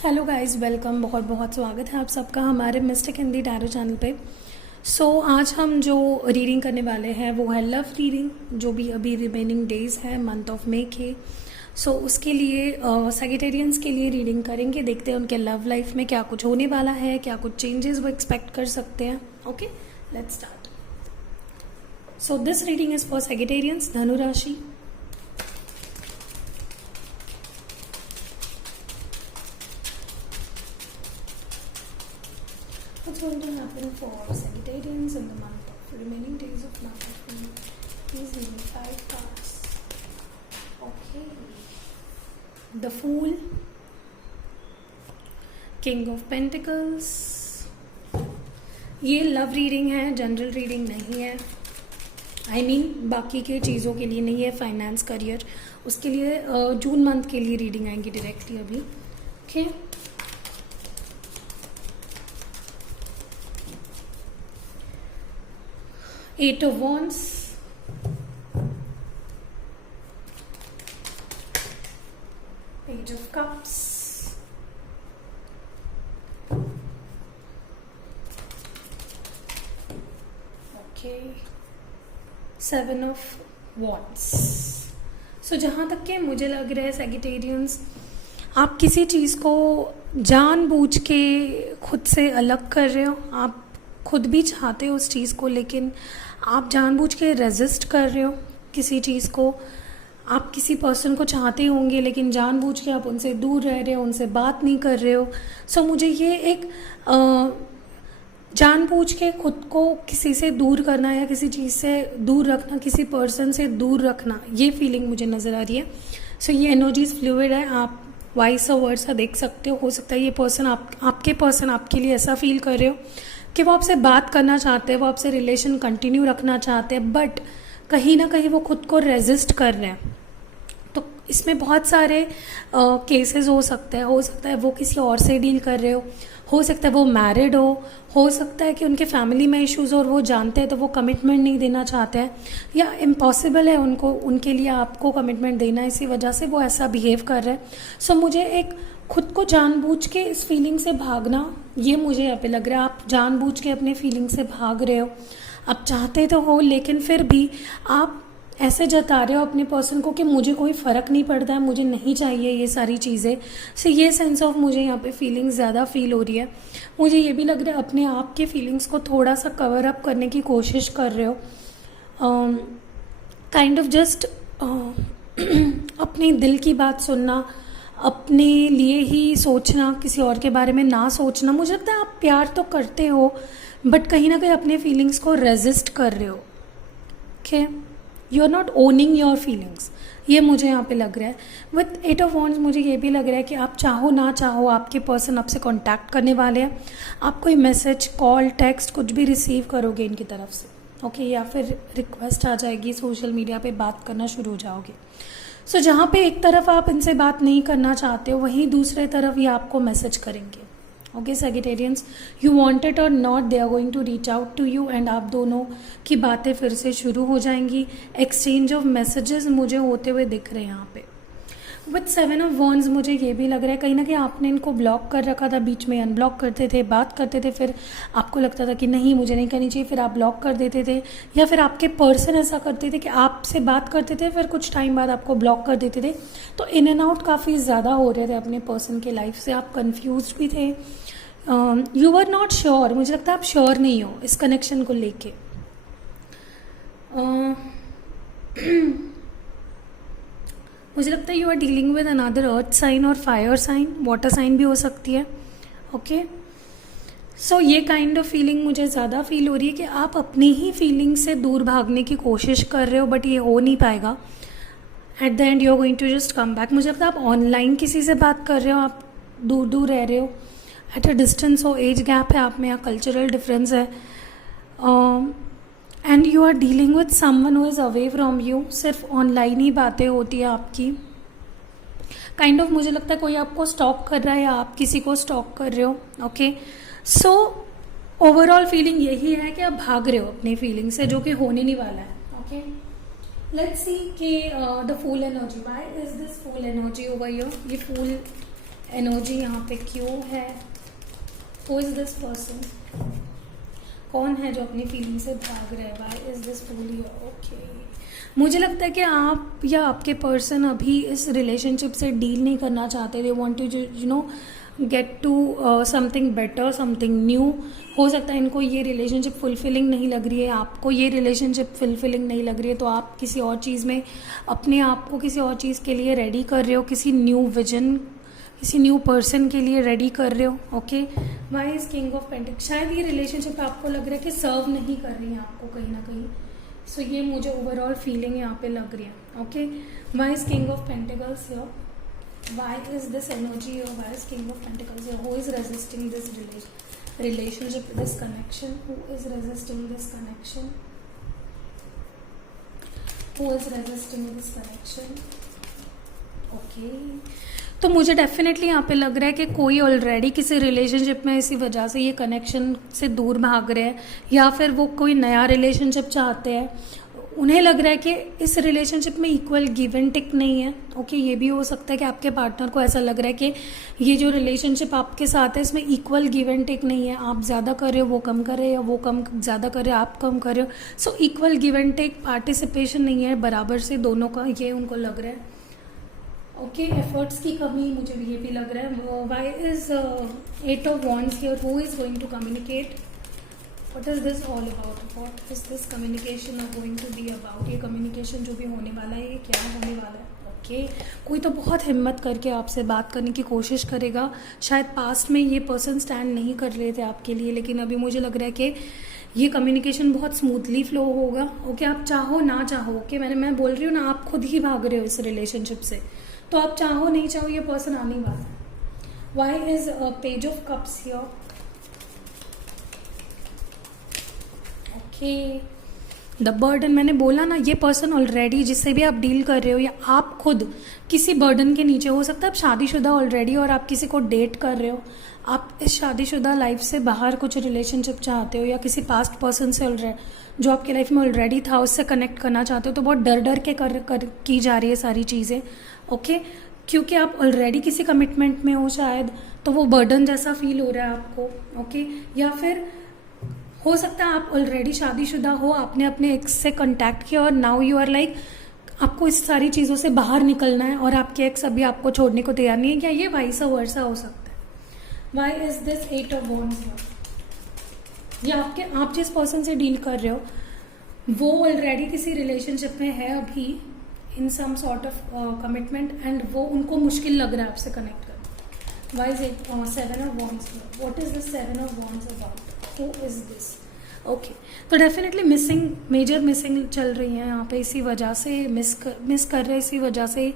Hello guys, welcome. बहुत बहुत स्वागत है आप सबका हमारे मिस्टिक हिंदी टैरो चैनल पे। आज हम जो रीडिंग करने वाले हैं वो है लव रीडिंग, जो भी अभी रिमेनिंग डेज है मंथ ऑफ मे के। उसके लिए सेजिटेरियंस के लिए रीडिंग करेंगे। देखते हैं उनके लव लाइफ में क्या कुछ होने वाला है, क्या कुछ चेंजेस वो एक्सपेक्ट कर सकते हैं। Okay, let's start. This reading is for Sagittarians, धनु राशि। What's going to happen for Sagittarians in the month of remaining days of month of May? Please give me 5 cards. Okay. The Fool, King of Pentacles. ये love reading है, general reading नहीं है। I mean, बाकी के चीज़ों के लिए नहीं है, फाइनेंस, करियर, उसके लिए जून मंथ के लिए रीडिंग आएंगी डायरेक्टली अभी। Okay Eight of Wands, Page of Cups, okay, Seven of Wands. जहाँ तक के मुझे लग रहा है सेजिटेरियंस, आप किसी चीज़ को जानबूझ के खुद से अलग कर रहे हो। आप खुद भी चाहते हो उस चीज़ को, लेकिन आप जानबूझ के रेजिस्ट कर रहे हो किसी चीज़ को। आप किसी पर्सन को चाहते होंगे लेकिन जानबूझ के आप उनसे दूर रह रहे हो, उनसे बात नहीं कर रहे हो। मुझे ये एक जानबूझ के खुद को किसी से दूर करना या किसी चीज़ से दूर रखना, किसी पर्सन से दूर रखना, ये फीलिंग मुझे नज़र आ रही है। ये एनर्जीज फ्लूइड है, आप वाइस और वर्ड्स देख सकते हो सकता है ये पर्सन आपके पर्सन आपके लिए ऐसा फील कर रहे हो कि वो आपसे बात करना चाहते हैं, वो आपसे रिलेशन कंटिन्यू रखना चाहते हैं, बट कहीं ना कहीं वो खुद को रेजिस्ट कर रहे हैं। तो इसमें बहुत सारे केसेस हो सकते हैं। हो सकता है वो किसी और से डील कर रहे हो सकता है वो मैरिड हो सकता है कि उनके फैमिली में इश्यूज और वो जानते हैं तो वो कमिटमेंट नहीं देना चाहते हैं, या इम्पॉसिबल है उनके लिए आपको कमिटमेंट देना, इसी वजह से वो ऐसा बिहेव कर रहे हैं। मुझे एक खुद को जानबूझ के इस फीलिंग से भागना, ये मुझे यहाँ पे लग रहा है। आप जानबूझ के अपने फीलिंग से भाग रहे हो, आप चाहते तो हो लेकिन फिर भी आप ऐसे जता रहे हो अपने पर्सन को कि मुझे कोई फ़र्क नहीं पड़ता है, मुझे नहीं चाहिए ये सारी चीज़ें। ये सेंस ऑफ मुझे यहाँ पे फीलिंग्स ज़्यादा फील हो रही है। मुझे ये भी लग रहा है अपने आप के फीलिंग्स को थोड़ा सा कवर अप करने की कोशिश कर रहे हो। काइंड ऑफ जस्ट अपने दिल की बात सुनना, अपने लिए ही सोचना, किसी और के बारे में ना सोचना। मुझे लगता है आप प्यार तो करते हो बट कहीं ना कहीं अपने फीलिंग्स को रेजिस्ट कर रहे हो। Okay, you are not owning your feelings, ये मुझे यहाँ पे लग रहा है। विथ एट ऑफ वॉन्ड्स मुझे ये भी लग रहा है कि आप चाहो ना चाहो आपके पर्सन आपसे कांटेक्ट करने वाले हैं। आप कोई मैसेज, कॉल, टेक्स्ट कुछ भी रिसीव करोगे इनकी तरफ से। ओके, या फिर रिक्वेस्ट आ जाएगी, सोशल मीडिया पे बात करना शुरू हो जाओगे। जहाँ पे एक तरफ आप इनसे बात नहीं करना चाहते हो, वहीं दूसरे तरफ ये आपको मैसेज करेंगे। Okay Sagittarians, you want it or not, they are going to reach out to you and आप दोनों की बातें फिर से शुरू हो जाएंगी। एक्सचेंज ऑफ मैसेजेस मुझे होते हुए दिख रहे हैं यहाँ पे। विथ सेवन ऑफ वॉन्ड्स मुझे ये भी लग रहा है कहीं ना कहीं आपने इनको ब्लॉक कर रखा था, बीच में अनब्लॉक करते थे, बात करते थे, फिर आपको लगता था कि नहीं मुझे नहीं करनी चाहिए, फिर आप ब्लॉक कर देते थे, या फिर आपके पर्सन ऐसा करते थे कि आपसे बात करते थे फिर कुछ टाइम बाद आपको ब्लॉक कर देते थे। तो इन एंड आउट काफ़ी ज़्यादा हो रहे थे अपने पर्सन के लाइफ से। आप कन्फ्यूज भी थे, यू आर नॉट श्योर। मुझे लगता है आप श्योर नहीं हो इस कनेक्शन को लेके। मुझे लगता है you are dealing with another earth sign और फायर साइन, वाटर साइन भी हो सकती है। ओके, ये काइंड ऑफ फीलिंग मुझे ज़्यादा फील हो रही है कि आप अपनी ही फीलिंग से दूर भागने की कोशिश कर रहे हो बट ये हो नहीं पाएगा। At the end you are going to just come back. मुझे लगता है आप ऑनलाइन किसी से बात कर रहे हो, आप दूर दूर रह रहे हो, एट अ डिस्टेंस हो, एज गैप है आप में या कल्चरल डिफरेंस है, and you are dealing with someone who is away from you. सिर्फ ऑनलाइन ही बातें होती है आपकी। काइंड ऑफ मुझे लगता है कोई आपको स्टॉक कर रहा है या आप किसी को स्टॉक कर रहे हो। ओके, ओवरऑल फीलिंग यही है कि आप भाग रहे हो अपनी फीलिंग से, जो कि होने नहीं वाला है। ओके, लेट्स सी कि the fool energy, why is this fool energy over here. ये फूल एनर्जी यहाँ पे क्यों है, हु इज दिस पर्सन, कौन है जो अपनी फीलिंग से भाग रहा है, why is this fool here. Okay, मुझे लगता है कि आप या आपके पर्सन अभी इस रिलेशनशिप से डील नहीं करना चाहते। They want to you know get to something better, something new. हो सकता है इनको ये रिलेशनशिप फुलफिलिंग नहीं लग रही है, आपको ये रिलेशनशिप फुलफिलिंग नहीं लग रही है, तो आप किसी और चीज़ में अपने आप को किसी और चीज़ के लिए रेडी कर रहे हो, किसी न्यू विजन, किसी न्यू पर्सन के लिए रेडी कर रहे हो। Okay, why is king of pentacles. शायद ये रिलेशनशिप आपको लग रहा है कि सर्व नहीं कर रही है आपको कहीं ना कहीं। सो ये मुझे ओवरऑल फीलिंग यहाँ पे लग रही है। Okay, why is king of pentacles here, why is this energy or why is king of pentacles here, who is resisting this relationship, this connection, who is resisting this connection, who is resisting this connection। okay, तो मुझे definitely यहाँ पे लग रहा है कि कोई already किसी रिलेशनशिप में इसी वजह से ये कनेक्शन से दूर भाग रहे हैं, या फिर वो कोई नया रिलेशनशिप चाहते हैं। उन्हें लग रहा है कि इस रिलेशनशिप में इक्वल गिव एंड टेक नहीं है। ओके, ये भी हो सकता है कि आपके पार्टनर को ऐसा लग रहा है कि ये जो रिलेशनशिप आपके साथ है इसमें इक्वल गिव एंड टेक नहीं है, आप ज़्यादा कर रहे हो वो कम कर रहे हो, या वो कम ज़्यादा कर रहे हो आप कम कर रहे हो। So equal give and take, participation नहीं है बराबर से दोनों का, ये उनको लग रहा है। ओके, एफर्ट्स की कमी मुझे ये भी लग रहा है। Why is 8 of Wands here, who is going to communicate, What is this all about? What is this communication going to be about? ये communication जो भी होने वाला है, ये क्या होने वाला है? ओके, कोई तो बहुत हिम्मत करके आपसे बात करने की कोशिश करेगा। शायद पास्ट में ये पर्सन स्टैंड नहीं कर रहे थे आपके लिए, लेकिन अभी मुझे लग रहा है कि ये कम्युनिकेशन बहुत स्मूथली फ्लो होगा। ओके, आप चाहो ना चाहो, ओके, मैं बोल रही हूँ ना, आप खुद ही भाग रहे हो इस रिलेशनशिप से, तो आप चाहो नहीं चाहो ये पर्सन आने वाला है। Why is page of cups here. The burden, मैंने बोला ना, ये पर्सन ऑलरेडी जिससे भी आप डील कर रहे हो या आप खुद किसी बर्डन के नीचे, हो सकता है आप शादीशुदा ऑलरेडी और आप किसी को डेट कर रहे हो, आप इस शादीशुदा लाइफ से बाहर कुछ रिलेशनशिप चाहते हो, या किसी पास्ट पर्सन से ऑलरेडी जो आपकी लाइफ में ऑलरेडी था उससे कनेक्ट करना चाहते हो, तो बहुत डर डर के की जा रही है सारी चीज़ें। ओके, क्योंकि आप ऑलरेडी किसी कमिटमेंट में हो शायद, तो वो बर्डन जैसा फील हो रहा है आपको। ओके, या फिर हो सकता है आप ऑलरेडी शादीशुदा हो, आपने अपने एक्स से कांटेक्ट किया और नाउ यू आर लाइक, आपको इस सारी चीज़ों से बाहर निकलना है और आपके एक्स अभी आपको छोड़ने को तैयार नहीं है, या ये वाइसा वर्सा हो सकता है। Why is this 8 of Wands, या आप जिस पर्सन से डील कर रहे हो वो ऑलरेडी किसी रिलेशनशिप में है अभी, in some sort of commitment, and वो उनको मुश्किल लग रहा है आपसे कनेक्ट करना। Why is 7 of Wands, what is this 7 of Wands about, Who is this? Okay, तो डेफिनेटली मेजर मिसिंग चल रही है यहाँ पे, इसी वजह से मिस कर रहे हैं, इसी वजह से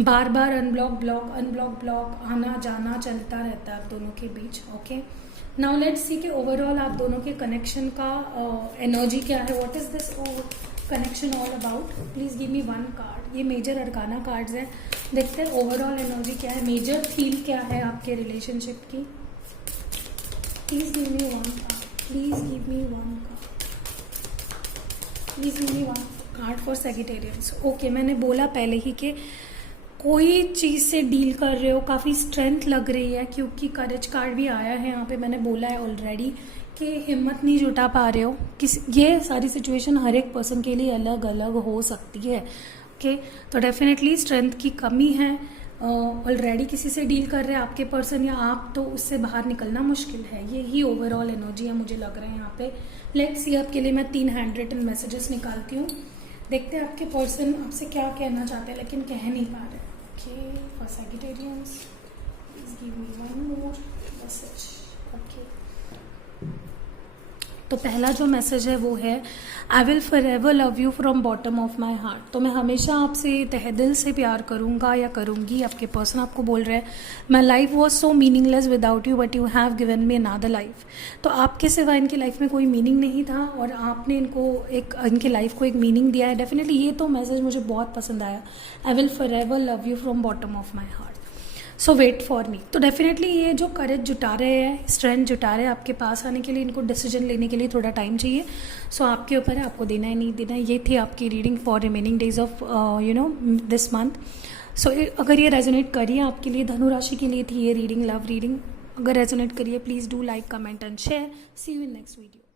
बार बार अनब्लॉक आना जाना चलता रहता है आप दोनों के बीच। ओके, नाउ लेट्स सी कि ओवरऑल आप दोनों के कनेक्शन का एनर्जी क्या है। What is this connection all about, please give me one card. ये मेजर अरकाना कार्ड्स हैं, देखते हैं ओवरऑल एनर्जी क्या है, मेजर थीम क्या है आपके रिलेशनशिप की। Please give me one card, please give me one card, please give me one card for Sagittarians. Okay, मैंने बोला पहले ही कि कोई चीज़ से डील कर रहे हो, काफ़ी स्ट्रेंथ लग रही है, क्योंकि करेज कार्ड भी आया है यहाँ पे। मैंने बोला है ऑलरेडी कि हिम्मत नहीं जुटा पा रहे हो, ये सारी सिचुएशन हर एक पर्सन के लिए अलग अलग हो सकती है। ओके, तो डेफिनेटली स्ट्रेंथ की कमी है, ऑलरेडी किसी से डील कर रहे हैं आपके पर्सन या आप, तो उससे बाहर निकलना मुश्किल है। ये ही ओवरऑल एनर्जी है मुझे लग रहा है यहाँ पे। लेट्स सी, आपके लिए मैं 3 हैंड रिटन मैसेजेस निकालती हूँ, देखते हैं आपके पर्सन आपसे क्या कहना चाहते हैं लेकिन कह नहीं पा रहे। Okay, for Sagittarians please give me one more message. Okay, तो पहला जो मैसेज है वो है, आई will forever love you from bottom of my heart. तो मैं हमेशा आपसे तहे दिल से प्यार करूँगा या करूँगी। आपके पर्सन आपको बोल रहे हैं, my life was so meaningless without you but you have given me another life. तो आपके सिवा इनकी लाइफ में कोई मीनिंग नहीं था और आपने इनके लाइफ को एक मीनिंग दिया है। डेफिनेटली ये तो मैसेज मुझे बहुत पसंद आया, I will forever love you from bottom of my heart, so wait for me. तो डेफिनेटली ये जो करेज जुटा रहे हैं, स्ट्रेंथ जुटा रहे हैं आपके पास आने के लिए, इनको डिसीजन लेने के लिए थोड़ा टाइम चाहिए। सो आपके ऊपर है, आपको देना है नहीं देना है। ये थी आपकी reading for remaining days of this month. So अगर ये रेजोनेट करिए आपके लिए, धनु राशि के लिए थी ये रीडिंग, लव रीडिंग। अगर रेजोनेट करिए please do like comment and share. See you in next video.